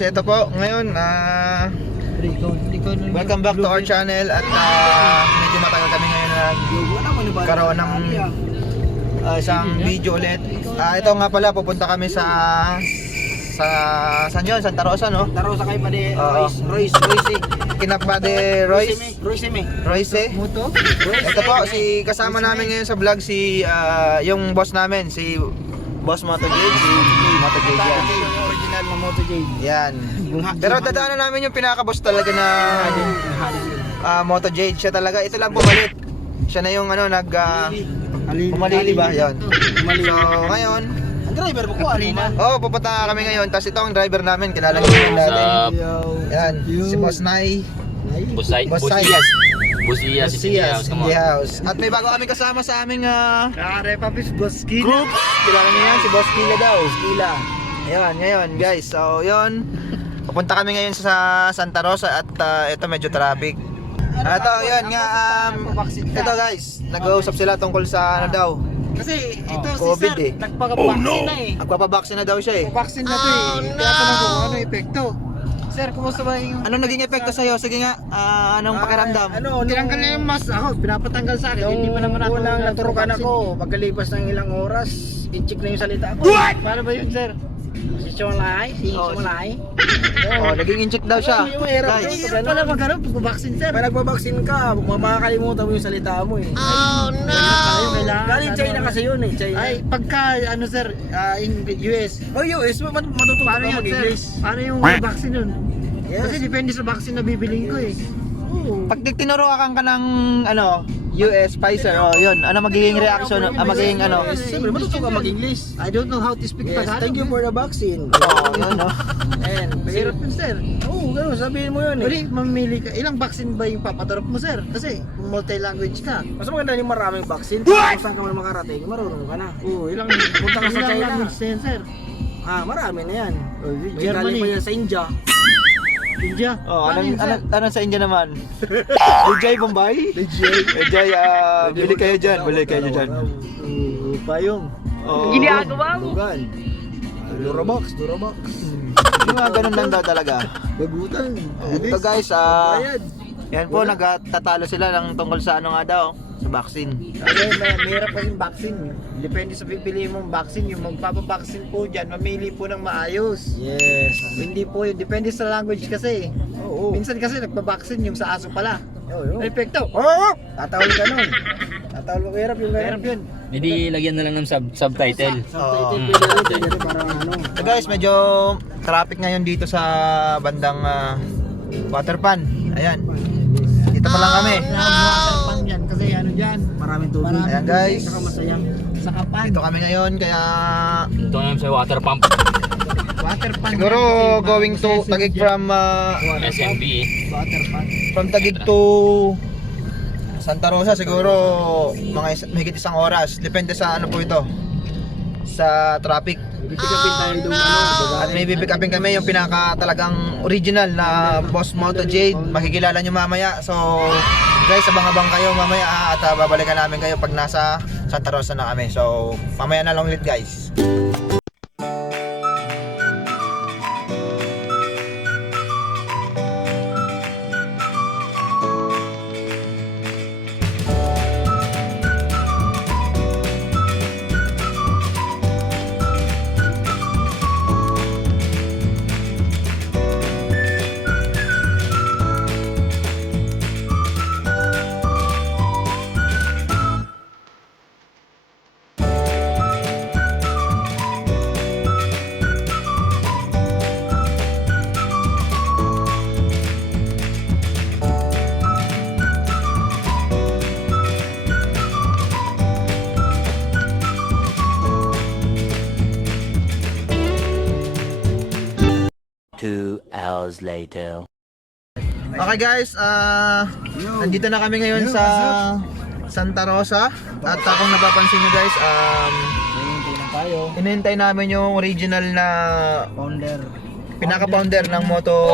Ito po, ngayon, welcome back to our channel at medyo matagal kami ngayon nagkaroon ng isang video ulit. Ito nga pala, pupunta kami sa saan yun? Santa Rosa, no? Santa Rosa kayo pa di Royce Kinapade Royce. Moto? Ito po, kasama namin ngayon sa vlog yung boss namin, si Boss Moto Jade. Si Moto Jade yan. Yung original na Moto Jade. Yan. Pero dadaanan namin yung pinaka-boss talaga na Moto Jade. Siya talaga, ito lang pumalit. Siya na yung pumalili ba? Yan. So ngayon, ang driver mo ko, Arena. pupunta kami ngayon. Tapos ito ang driver namin, kilala niyo natin. Yan, si Boss Nay. Boss Iyas At may bago kami kasama sa aming Repapis Boss Kila. group. Kilala niyo yan, si Boss Kila daw. Kila. Ayan, ngayon guys. So yun, pupunta kami ngayon sa Santa Rosa at ito medyo traffic. Ito, yun nga, ito guys, nag-uusap sila tungkol sa ano daw. Kasi ito si COVID sir, nagpapabaksin na eh. Magpapabaksin na daw siya eh. Pabaksin na to eh. Tinatanong ko ano epekto. Sir, kumusta ba yung... Anong naging epekto sa'yo? Sige nga, anong pakiramdam? Tinanggal na yung mask ako, pinapatanggal sa akin. Hindi pa naman ako naturukan ako, pagkalipas ng ilang oras, i-check na yung salita ko. Paano ba yun, sir? Si Chonlay, Naging incheck daw siya. Guys, hirap pala magano pag-vaccine, sir. Pag nagbabaksin ka, makakalimutan mo yung salita mo eh. Galing China kasi yun eh, China. Ay, pagka, ano sir, in US. US, matututo Paano ka yun, sir? mag-English. Paano yung vaccine nun? Yes. Kasi depende sa vaccine na bibiling ko eh. Pag tinuruan ka ng US Pfizer, yun, ano magiging reaction? Magiging Siyempre, matututo ka mag-English. I don't know how to speak Yes, Tagalog. thank you for the vaccine. Yun, no? And, Mahirap yun, sir. ganun, sabihin mo yun eh. Pwede mamili ka. Ilang vaccine ba yung papadrop mo, sir? Kasi kung multi-language ka. Mas maganda yung maraming vaccine. Kung saan ka man makarating, marunong ka na. Ilang Punta ka sa ilang China. language na yan, sir? Marami na yan. May Germany. galing pa yan sa India. India. Paano yun, sir? Anong sa India naman? Ujay Bombay? Ujay, bili kayo dyan, dyan. Payong. Ginagawa mo? Durabox. Yung mga ganun lang daw talaga. Bagutan. Ito guys, yan po, nagtatalo sila ng tungkol sa ano nga daw, sa vaccine. Kasi mahirap pa yung vaccine. Depende sa pipili mong vaccine. Yung magpapabaksin po dyan, mamili po ng maayos. Yes. Hindi po yun. Depende sa language kasi. Oo. Minsan kasi nagpabaksin yung sa aso pala. Oo. May epekto. Tatawal ka nun. Tatawal mo, hirap yung Mahirap yun. Hindi lagyan na lang ng subtitle. Pwede rin parang ano. So guys, medyo traffic ngayon dito sa bandang Waterpan. Ayan. Dito pa lang kami. Waterpan yan kasi ano dyan. Maraming tubig. Ayan guys. Saka masayang. Sa kapan. Dito kami ngayon kaya Ito naman sa water pump. Waterpan. siguro going to Taguig from SMB eh. Waterpan. Taguig to Santa Rosa siguro mga mahigit isang oras. Depende sa ano po ito. Sa traffic. Bibigapin tayo doon At may bibigapin kami yung pinaka talagang original na Boss Moto Jade. Makikilala nyo mamaya. So guys, abang-abang kayo mamaya at babalikan namin kayo pag nasa Santa Rosa na kami. So mamaya na lang ulit guys. Hours later. Okay guys, nandito na kami ngayon sa Santa Rosa. At kung napapansin nyo guys, inintay namin yung original na pinaka-founder ng Moto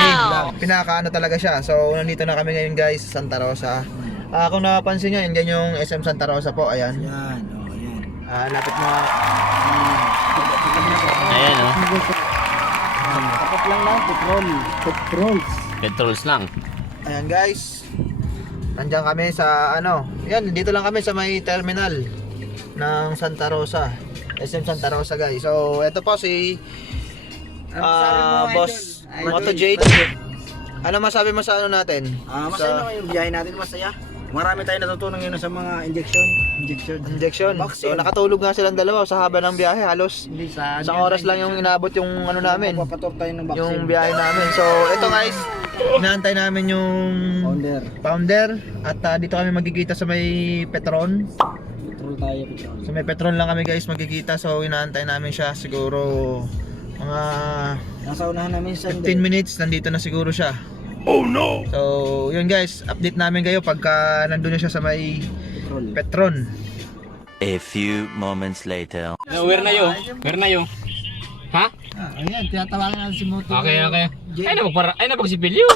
Jade. Pinaka ano talaga siya. So nandito na kami ngayon guys sa Santa Rosa. Kung napapansin nyo, yan yung SM Santa Rosa po. Ayan. Yan. Lapit na. Ayan oh. Takot lang na, petrols. Petrols lang. Ayan guys. Nandiyan kami sa ano. Yan, dito lang kami sa may terminal ng Santa Rosa. SM Santa Rosa guys. So, ito po si Boss Moto Jade. Ano masabi mo sa ano natin? Masaya naman yung biyahe natin, masaya. Marami tayong natutunan ngayon sa mga Injection. So, Vaccine. nakatulog nga silang dalawa sa haba ng biyahe. Halos Hindi sa isang oras lang yung inabot yung ano namin. Papatok tayo ng vaccine. Yung biyahe namin. So, ito guys, inaantay namin yung founder at dito kami magkikita sa may Petron. Petrol tayo. Sa may Petron lang kami guys magkikita. So, inaantay namin siya siguro mga Nasa unahan namin sa 15 minutes nandito na siguro siya. Oh no. So, yun guys, update namin kayo pagka nandun na siya sa may Petron. A few moments later. Where na yun? Where na yun? Ha? Ayan, tinatawagan natin si Moto. Okay. Ay na pagsipilyo.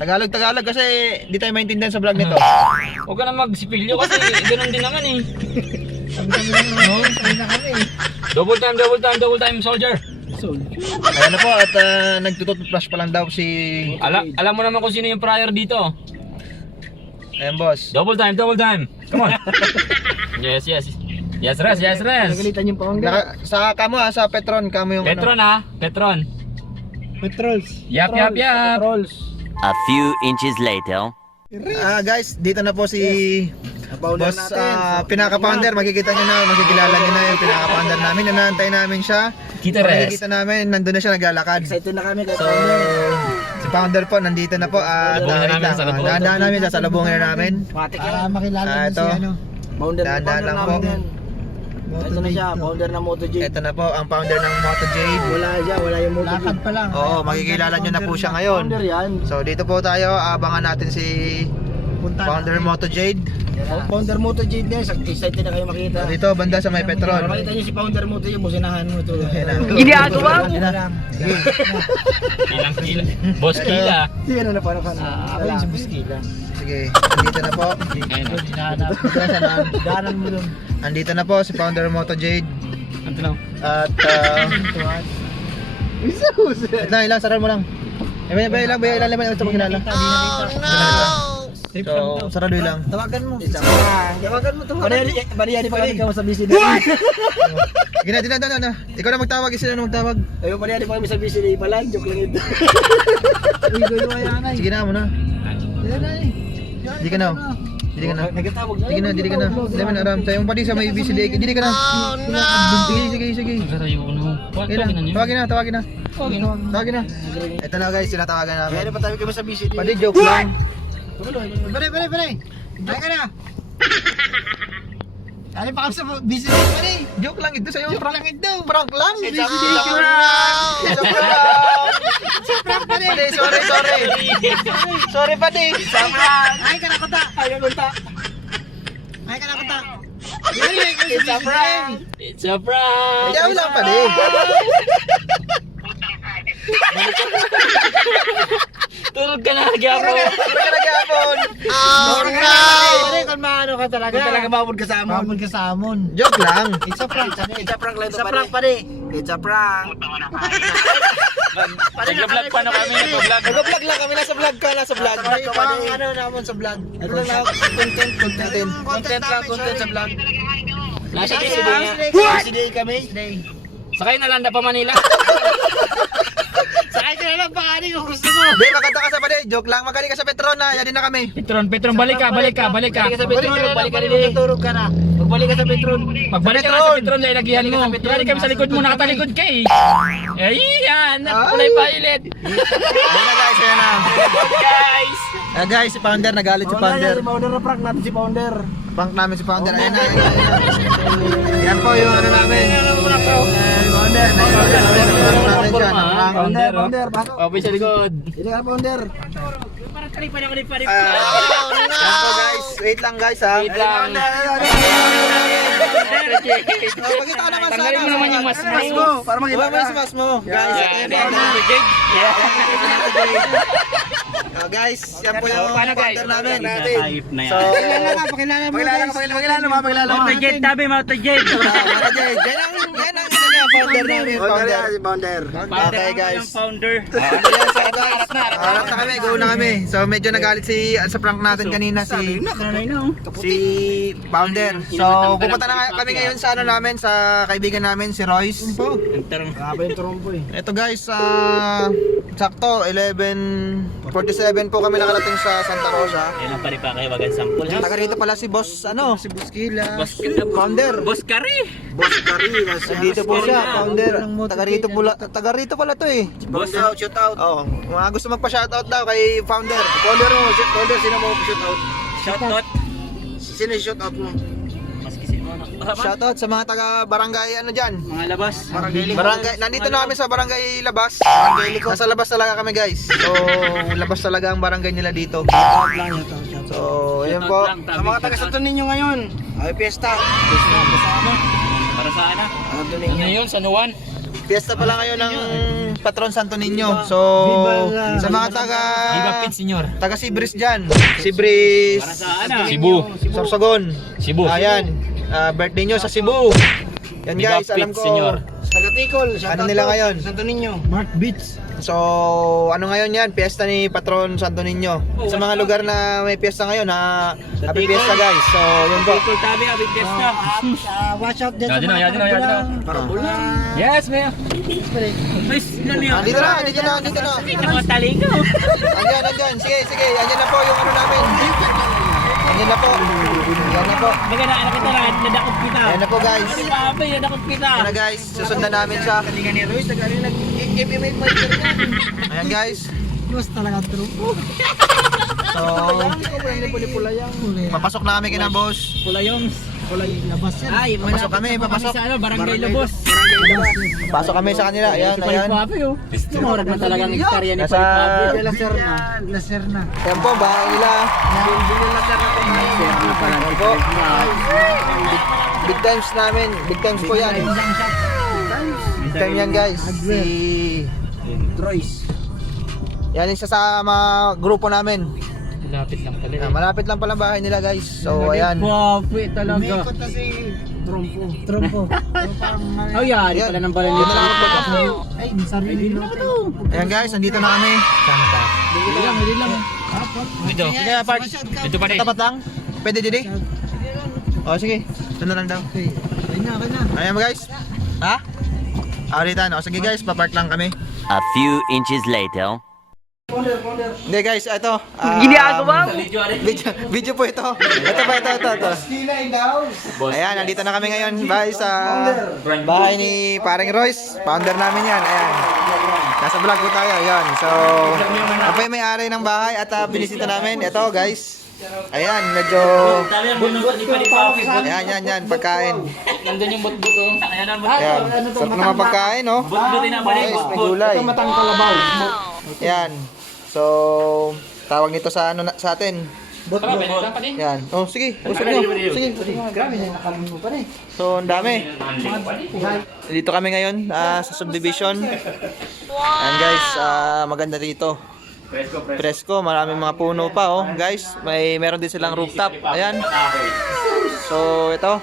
Tagalog kasi di tayo maintindihan sa vlog nito. Huwag ka na magsipilyo kasi ganoon din naman eh. Double time, soldier. Ayan na po at nagtututflash pa lang daw si Alam mo naman kung sino yung prior dito. ayan boss. Double time. Come on. Yes, res. Nagalitan yung founder. Sa kamo sa Petron kamo yung Petron ano. Petron. Petrols. Yap. Petrols. A few inches later. Guys, dito na po si Founder boss natin. pinaka-founder. Makikita nyo na, makikilala nyo na yung pinaka-founder namin. Inaantay namin siya. Kita res. Makikita namin, nandun na siya naglalakad. Excited na kami kay So, founder. si founder po, nandito na po. Salubungin na namin, salubungin. Dahan namin, sasalubungin na namin. Matik yan. Makilala Ito, Founder Dahan-dahan lang namin po. yan. Ito na siya, founder ng Moto J. ito na po, ang founder ng Moto Jade. Wala yung Moto J. Lakad pa lang. Oo, makikilala nyo na po siya ngayon. Founder yan. So, dito po tayo, abangan natin si founder Moto Jade. Founder Moto J din, excited na kayo makita. Dito, banda sa may Para Petron. makita niyo si founder Moto J, businahan mo ito. Ginagawa mo? Kila. Boss Kila. Hindi ano na parang ako yung si Buskila. Sige, andito na po. Danan mo dun. Andito na po si founder Moto Jade. Ano na? At ilang sarap mo lang. Ilang ito mo kilala. So, sarado lang. Tawagan mo. Tawagan mo. Bariyari pa kami kamo sa BCD. Gina. Ikaw na magtawag, sila na magtawag. Ayun, bariyari pa kami sa BCD pa lang. Joke lang ito. Sige na mo na. Hindi ka na. Nagtatawag na. Hindi ka na. Hindi mo na aram. Tayo pa di sa may BCD. Hindi ka na. Sige. Sarayo ko na. Tawagin na. Ito na guys, sinatawagan namin. Bariyari pa tayo kami sa BCD. Pwede joke lang. Pare. Ay ka na. Ano pa kami sa BCD pare? Joke lang ito sa'yo. Prank ito. Prank lang. It's a Prank pade. Sorry. Sorry pade. Ay ka na kuta. It's a prank. Ikaw lang pade. Tulog ka na, Gabo. Pura ka nag-aapon. Pare, kung maano ka talaga. Kung talaga babod ka sa amon. Joke lang. It's a prank lang ito pare. It's a prank. Nag-vlog pa na kami. Nag-vlog lang kami. Nasa vlog ka. Nasa vlog. Ano naman sa vlog? Ano lang content sa vlog. Nasa BCD kami. Sakay na landa pa Manila. Sakay ka na lang pakani kung gusto mo. Hindi, magkanta ka sa pade. Joke lang. Magaling ka sa Petron na. Yan din na kami. Petron, balik ka. Balik ka sa Petron. Balik ka rin. Turog ka na. Magbalik ka sa Petron. Pagbalik ka na sa Petron, dahil lagyan mo. Lagi kami sa likod mo, nakatalikod ka eh. Eh, yan. Kulay violet. Ayan na guys. Ayan na. Guys. Guys, si founder. Nagalit si founder. Si founder na prank natin si founder. Prank namin si founder. Ayan na. Yan po yung ano namin. Founder, pasok. Okay sa likod. Hindi ka founder. Yan po guys. Wait lang guys ha. Wait lang. Pagkita ka naman sana. Tanggalin mo naman yung mas mo. Para Iba mo yung mas mo. Guys, Yan. ito yung founder. Yeah. Guys, yan po yung Paano, guys? founder namin. So, Pakilala mo. Moto Jade, tabi Moto Jade. Yan ang ano niya, founder namin, Founder founder. yan, si Founder. Okay guys. Founder. Ayan, so guys, harap na kami, go na kami. So medyo nagalit sa prank natin kanina si Founder. So pupunta na kami ngayon sa ano namin, sa kaibigan namin si Royce. Grabe yung trompo eh. Ito guys, sakto 11:47 po kami nakarating sa Santa Rosa. Yan ang paripakiwagan sample. Taga rito pala si Boss ano, Si Buskila. Founder. Boss Kari. Boss Kari. Dito po siya, Founder. Taga rito pala to eh. Boss out, shout out. Oh, mga gusto magpa-shoutout daw kay Founder. Founder mo, Founder, sino mo shout out? Shoutout. Sino yung shout out mo? Maski si Mona. Shoutout sa mga taga barangay ano diyan. Mga labas. Barangay, nandito na kami sa barangay Labas. Nasa labas talaga kami guys. So, labas talaga ang barangay nila dito. Shout lang yun. Shout. So, ayun po. Sa mga taga Santo Niño ngayon, ay piyesta. Para saan na? Santo Ano Niño. yun? San Juan? Fiesta pala ngayon ng Patron Santo Niño. So, sa mga taga senyor. taga Sibris diyan. Sibris. Para saan na? Cebu. Sorsogon. Cebu. Ayan. Birthday nyo sa Cebu. Yan Viva guys, alam Pete, ko. senyor. Taga Ticol, shout Ano out nila po. ngayon? Santo Niño. Mark Beats. So, ano ngayon yan? Fiesta ni Patron Santo Niño. Sa mga lugar na may fiesta ngayon, happy fiesta guys. So, yun po. Ticol tabi, abig fiesta. Watch out din sa Yadin na, mga yadin na, yadin na. taga-Bulang. Yes, ma'am. Ay, ano yun? Dito na, dito na, dito na. Kita ko taligaw. Andyan, andyan. Sige, sige. Andyan na po yung ano namin. Andyan na po. Andyan na po. Baga na, anak kita na, nadakot kita. Ayan na po guys. Ano pa ba, nadakot kita. Ayan na guys. Susundan namin siya. Ayan guys. Mas talaga trompo. So, papasok na kami kina boss. Kulayong. Kulay labas yan. Ay, Papasok kami, papasok. Sa ano, Barangay Lobos. Pasok kami sa kanila. Ayan, ayan. Tumorag na talagang istorya ni Nasa, Laser na. Laser na. ayan po, bahay nila. Ayan po. Big times namin. Big times po yan. Big time yan guys. Si Royce. yan isa sa mga grupo namin. Lapit lang pala. Malapit lang pala bahay nila guys. So ayan. Papi talaga. Umikot na si Trompo. Trompo. Oh, yari Yan. pala ng bala Yan na lang ang podcast mo. Ay, may sarili natin. Ayan guys, nandito na kami. Hindi lang. Ito. Sige, part. Ito pa rin. Tapat lang. Pwede dito. O sige. Ito na lang daw. Okay. Ay na. Ayan mo guys. Ha? Ulitan. O sige guys, papark lang kami. A few inches later. Hindi guys, ito. Ginagawa mo? Video po ito. Ito pa, ito. Ayan, nandito na kami ngayon guys sa bahay ni paring Royce. Founder namin yan. Ayan. Nasa vlog po tayo. Ayan. So, ako yung may-ari ng bahay at binisita namin. Ito guys. Ayan, medyo... Ayan, pagkain. Nandun yung butbut oh. Ayan ang butbut. Ayan, sarap naman pagkain, no? Butbutin na balik. Guys, may gulay. Matang kalabaw. Ayan. So, tawag nito sa ano sa atin. Yan. Oh, sige. Usap nyo. Sige. Grabe na nakalimutan mo pa rin. So, ang dami. Dito kami ngayon sa subdivision. Ayan guys, maganda dito. Presko, maraming mga puno pa oh. Guys, meron din silang rooftop. Ayan. So, ito.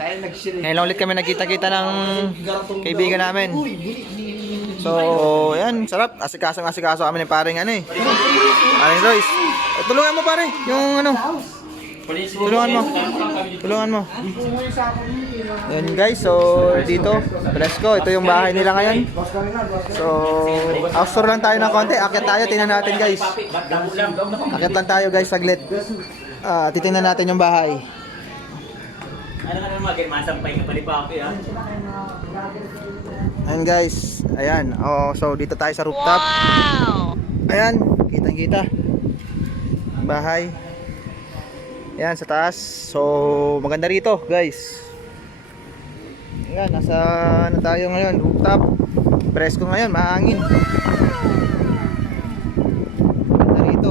Ngayon lang ulit kami nagkita-kita ng kaibigan namin. So, ayan, sarap. Asikaso kami ni paring ano eh. Paring Royce. Tulungan mo pare, yung ano. Tulungan mo. Yan guys, so dito, Presko, ito yung bahay nila ngayon. So, outdoor lang tayo ng konti. Akyat tayo, tingnan natin guys. Akyat lang tayo guys, saglit. Titingnan natin yung bahay. Ano masampay ka pa ni Papi ah. Ayan guys, ayan. Oh, so dito tayo sa rooftop. Ayan, kitang-kita. Bahay. Ayan sa taas. So maganda rito, guys. Ayan, nasa ano tayo ngayon, rooftop. Presko ngayon, mahangin. Maganda rito.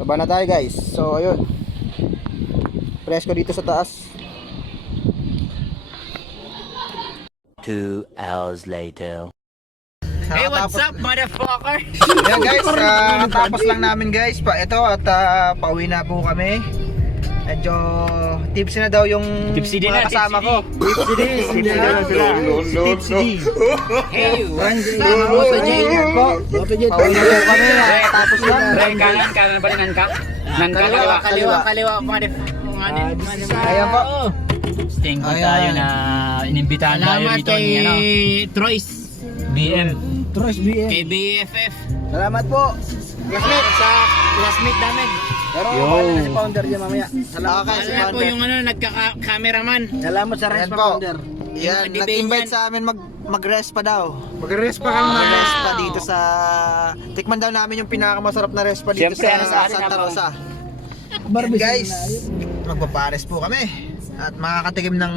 Baba na tayo guys. So ayun. Presko dito sa taas. 2 hours later. Hey, what's up, motherfucker? Ayan guys, natapos lang namin guys ito at pauwi na po kami. medyo tipsy na daw yung Tipsy din mga na, kasama tipsy ko. Tipsy din na sila. Tipsy D. Hey, Boto Jade. Boto Jade. Pauwi na po kami. Tapos lang. Ray, kanan ba nan ka? Nan ka, kaliwa. Ayan po. Thank you Ayan. tayo na inimbitahan tayo Salamat dito kay ni ano, Troyes. BM. Troyes BM. Kay BFF. Salamat po. Classmate sa classmate namin. Pero wala na si Founder dyan mamaya. Salamat. Wala po yung nagka-cameraman. Salamat sa Ayan rest po. Founder. Yan, Yung nag-invite Dibayan. sa amin mag-rest pa daw. Mag-rest pa kami. Mag-rest pa dito sa... Tikman daw namin yung pinakamasarap na rest pa dito Siyempre, ano sa sa atin, Santa habang- Rosa. Barbie Guys, magpapares po kami. At makakatikim ng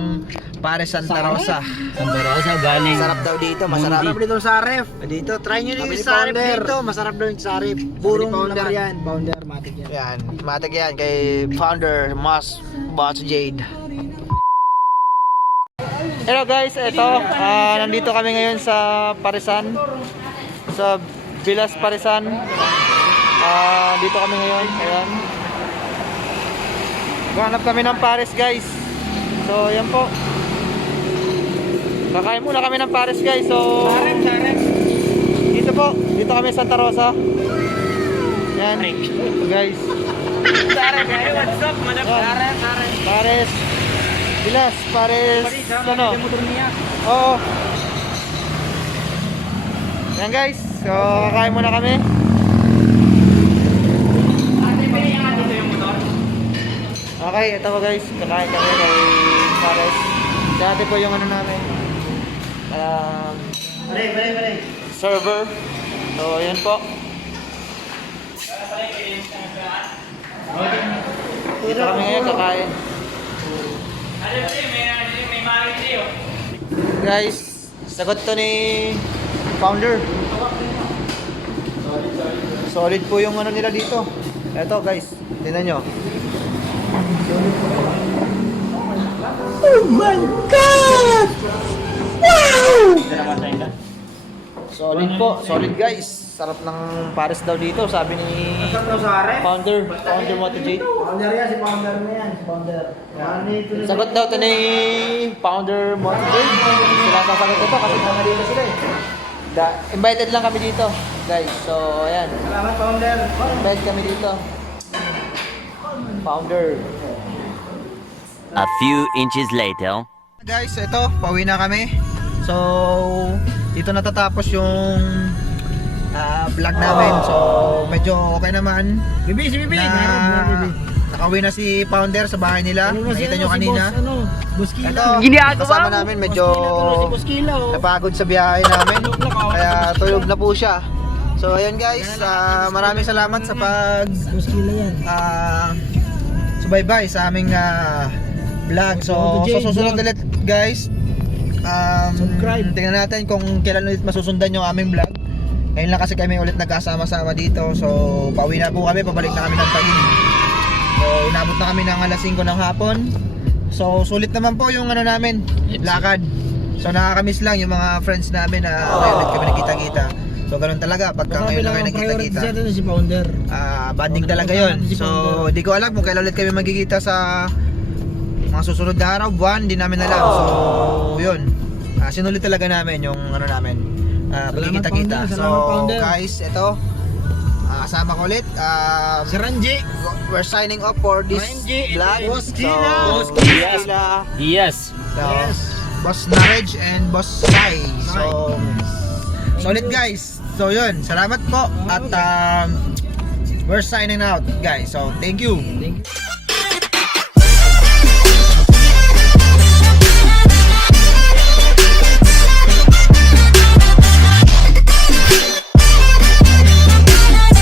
pares Santa Rosa. Santa Rosa galing. Masarap daw dito, masarap. Masarap dito sa ref. Dito, try nyo Sabi yung ni sa ref Founder. dito. Masarap daw yung sa ref. Burong Founder. naman yan. Founder, matik yan. Yan, matik yan kay founder Boss Jade. Hello guys, ito nandito kami ngayon sa Parisan, sa Vilas Parisan. Dito kami ngayon, ayan. Hanap kami ng pares guys. So yan po. Kakain muna kami ng pares guys. So dito po, dito kami sa Santa Rosa. Yan guys. What's up, madam? Pares. Bilas, pares. Ano? Oo. Yan guys. So, kakain muna kami. Okay, ito po guys. Kakain kami kay pares. Dati po yung ano namin. Server. So, yan po. Dito kami ngayon kakain. Guys, sagot to ni founder. Solid po yung ano nila dito. Eto guys, tingnan nyo. Oh my God! Wow! Solid po, solid guys. Sarap ng pares daw dito, sabi ni founder MotoJ. Founder yan, si Founder na yan. Si Founder. Sagot daw to ni founder MotoJ. Sila sasagot ito kasi kami dito sila eh. Invited lang kami dito, guys. So, ayan. Salamat Founder. Invite kami dito. Founder. A few inches later. Guys, ito, pauwi na kami. So, dito natatapos yung vlog namin. So, medyo okay naman. Bibi, si Bibi. Na, nakauwi na si Founder sa bahay nila. Nakita nyo kanina. Boss Kila. Ito, kasama namin medyo Si Boss Kila. napagod sa biyahe namin. Kaya tulog na po siya. So, ayun guys, maraming salamat sa Boss Kila yan. subaybay sa aming vlog. So, sa susunod ulit guys, Subscribe. tingnan natin kung kailan ulit masusundan yung aming vlog. Ngayon lang kasi kami ulit nagkasama-sama dito. So, pauwi na po kami, pabalik na kami ng Taguig. So, inabot na kami ng alas 5 ng hapon. So, sulit naman po yung ano namin, lakad. So, nakakamiss lang yung mga friends namin na ulit kami nakita-kita. So, ganun talaga pagka ngayon lang kayo nakita-kita. Si Founder. Banding talaga yon. So, di ko alam kung kailan ulit kami magkikita sa mga susunod na araw, buwan, di namin alam. So, yun. Sinulit talaga namin yung ano namin, pagkikita-kita. Founder. Salamat, So, Founder. guys, ito, kasama ko ulit. Si Ranji. We're signing off for this Ranji, vlog. Boss Kila. So, Boss Kila. Yes. So, Boss Narege and Boss Sai. So, solid guys. So, yun. Salamat po. At we're signing out, guys. So, thank you.